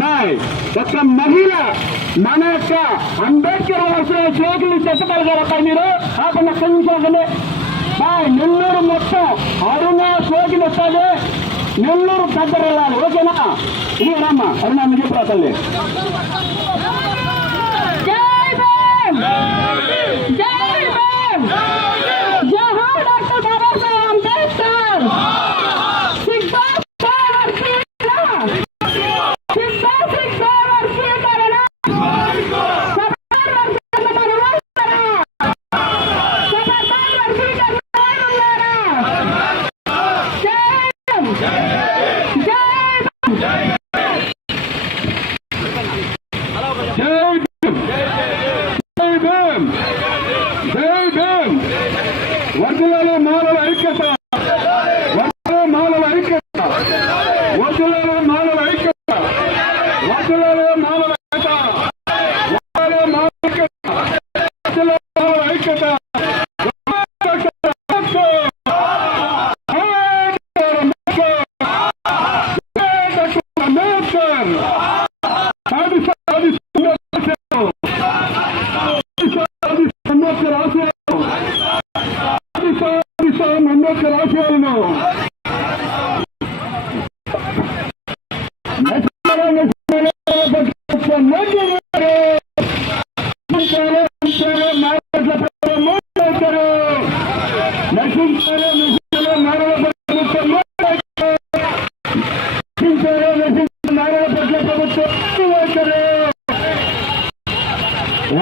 Bye ఒక మహిళ మన యొక్క అంబేద్కర్ వలసలో జోకులు చెప్పగలిగారప్ప మీరు కాకుండా కొంచెం బాయ్ నెల్లూరు మొత్తం అరుణ సోకిలు వస్తుంది నెల్లూరు దగ్గర వెళ్ళాలి ఓకేనా? ఇది రామ్మా అరుణ మీకు చెప్పరా తల్లి. జై భీమ్! జై భీమ్! సాధి అంబేద్కర్ ఆశయాలను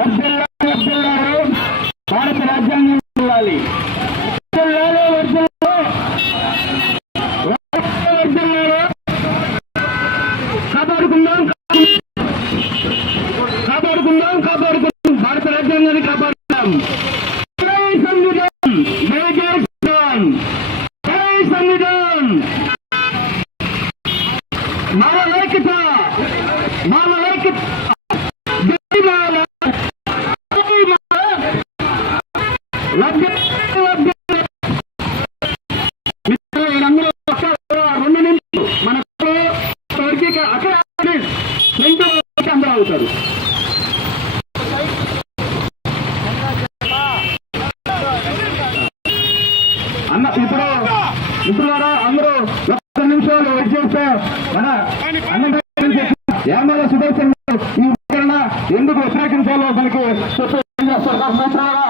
ప్రభుత్వం రెండు అందరూ అవుతారు. అన్న ఇప్పుడు ఇప్పుడు అందరూ నిమిషాలు వెయిట్ చేస్తే మన అన్న సుదర్శన్ ఈ వివరణ ఎందుకు వ్యతిరేకించాలో మనకి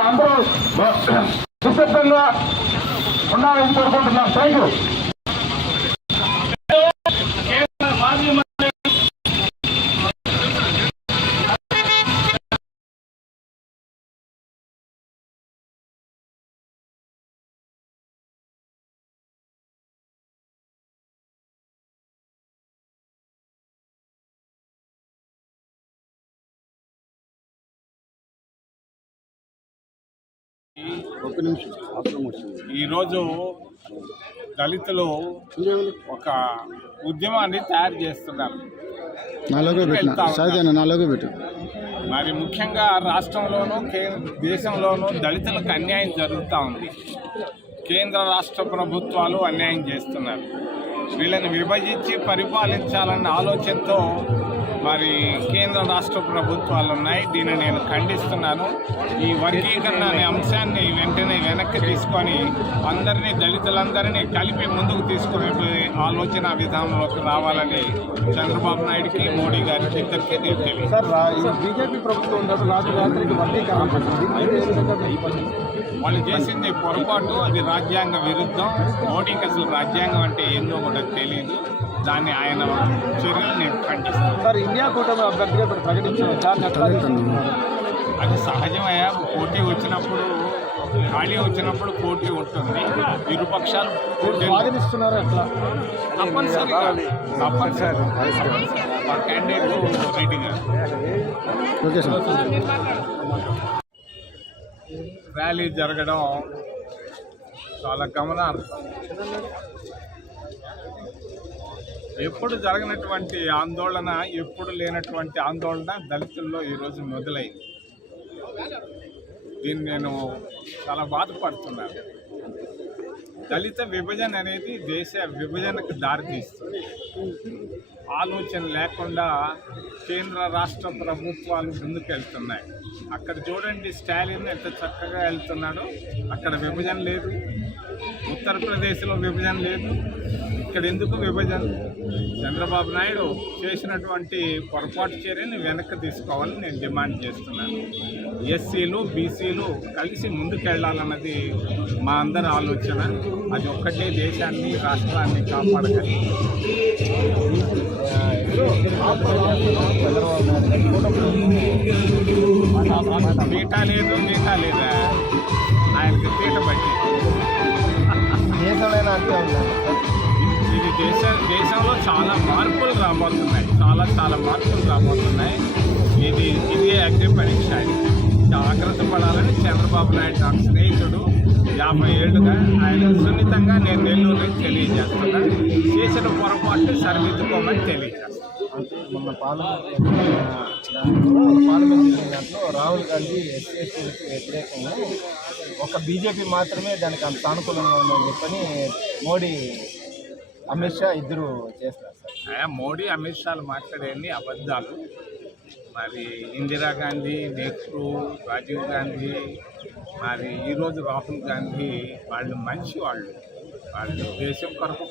అందరూ నిశ్శబ్దంగా ఉండాలని కోరుకుంటున్నాం. థ్యాంక్ యూ ఈరోజు దళితులు ఒక ఉద్యమాన్ని తయారు చేస్తున్నారు. నాలుగు పెట్టిన సరిదేనా నాలుగు పెట్టు. మరి ముఖ్యంగా రాష్ట్రంలోనూ కే దేశంలోనూ దళితులకు అన్యాయం జరుగుతూ ఉంది. కేంద్ర రాష్ట్ర ప్రభుత్వాలు అన్యాయం చేస్తున్నారు. వీళ్ళని విభజించి పరిపాలించాలన్న ఆలోచనతో మరి కేంద్ర రాష్ట్ర ప్రభుత్వాలు ఉన్నాయి. దీన్ని నేను ఖండిస్తున్నాను. ఈ వర్గీకరణ అనే అంశాన్ని వెంటనే వెనక్కి తీసుకొని అందరినీ దళితులందరినీ కలిపి ముందుకు తీసుకునే ఆలోచన విధానంలోకి రావాలని చంద్రబాబు నాయుడుకి మోడీ గారికి ఇద్దరికి నేను తెలియదు బీజేపీ ప్రభుత్వం వాళ్ళు చేసింది పొరపాటు అది రాజ్యాంగ విరుద్ధం. మోడీకి అసలు రాజ్యాంగం అంటే ఏందో కూడా తెలియదు దాన్ని ఆయన చర్యలు నేను ఖండిస్తాను. సార్ ఇండియా కూటమి అభ్యర్థిగా ఇప్పుడు ప్రకటించారు? అది సహజమయ్యా. పోటీ వచ్చినప్పుడు ఖాళీ వచ్చినప్పుడు పోటీ ఉంటుంది. ఇరుపక్షాలు పోటీ స్వాగతిస్తున్నారు ఎట్లా? తప్పనిసరిగా. తప్పనిసరి మా క్యాండిడేట్ రెడ్డి గారు. ర్యాలీ జరగడం చాలా గమనార్హం. ఎప్పుడు జరగనటువంటి ఆందోళన ఎప్పుడు లేనటువంటి ఆందోళన దళితుల్లో ఈరోజు మొదలైంది. దీన్ని నేను చాలా బాధపడుతున్నాను. దళిత విభజన అనేది దేశ విభజనకు దారితీస్తుంది. ఆలోచన లేకుండా కేంద్ర రాష్ట్ర ప్రభుత్వాలు ముందుకెళ్తున్నాయి. అక్కడ చూడండి స్టాలిన్ ఎంత చక్కగా వెళ్తున్నాడో. అక్కడ విభజన లేదు. ఉత్తరప్రదేశ్లో విభజన లేదు. ఇక్కడ ఎందుకు విభజన? చంద్రబాబు నాయుడు చేసినటువంటి పొరపాటు చర్యని వెనక్కి తీసుకోవాలని నేను డిమాండ్ చేస్తున్నాను. ఎస్సీలు బీసీలు కలిసి ముందుకెళ్ళాలన్నది మా అందరి ఆలోచన. అది ఒక్కటే దేశాన్ని రాష్ట్రాన్ని కాపాడగలదు. పీఠా లేదు పీట లేదా? ఆయనకి పీట పట్టి దేశమైన అంతే దేశ దేశంలో చాలా మార్పులు రాబోతున్నాయి. చాలా చాలా మార్పులు రాబోతున్నాయి. ఇది ఇది అగ్ని పరీక్ష ఇది. జాగ్రత్త పడాలని చంద్రబాబు నాయుడు నా స్నేహితుడు యాభై ఏళ్ళుగా ఆయన సున్నితంగా నేను నెల్లూరు తెలియజేస్తున్నా. చేసిన పొరపాటు సరిదిద్దుకోమని తెలియజేస్తాను పార్లమెంట్ దాంట్లో రాహుల్ గాంధీ ఎస్సీ ఎస్టీలకు వ్యతిరేకంగా ఒక బీజేపీ మాత్రమే దానికి అంత సానుకూలంగా ఉందని చెప్పని మోడీ అమిత్ షా ఇద్దరు చేస్తారు సార్. మోడీ అమిత్ షాలు మాట్లాడేవి అబద్ధాలు. మరి ఇందిరాగాంధీ నెహ్రూ రాజీవ్ గాంధీ మరి ఈరోజు రాహుల్ గాంధీ వాళ్ళు మంచి వాళ్ళు. వాళ్ళు దేశం కొరకు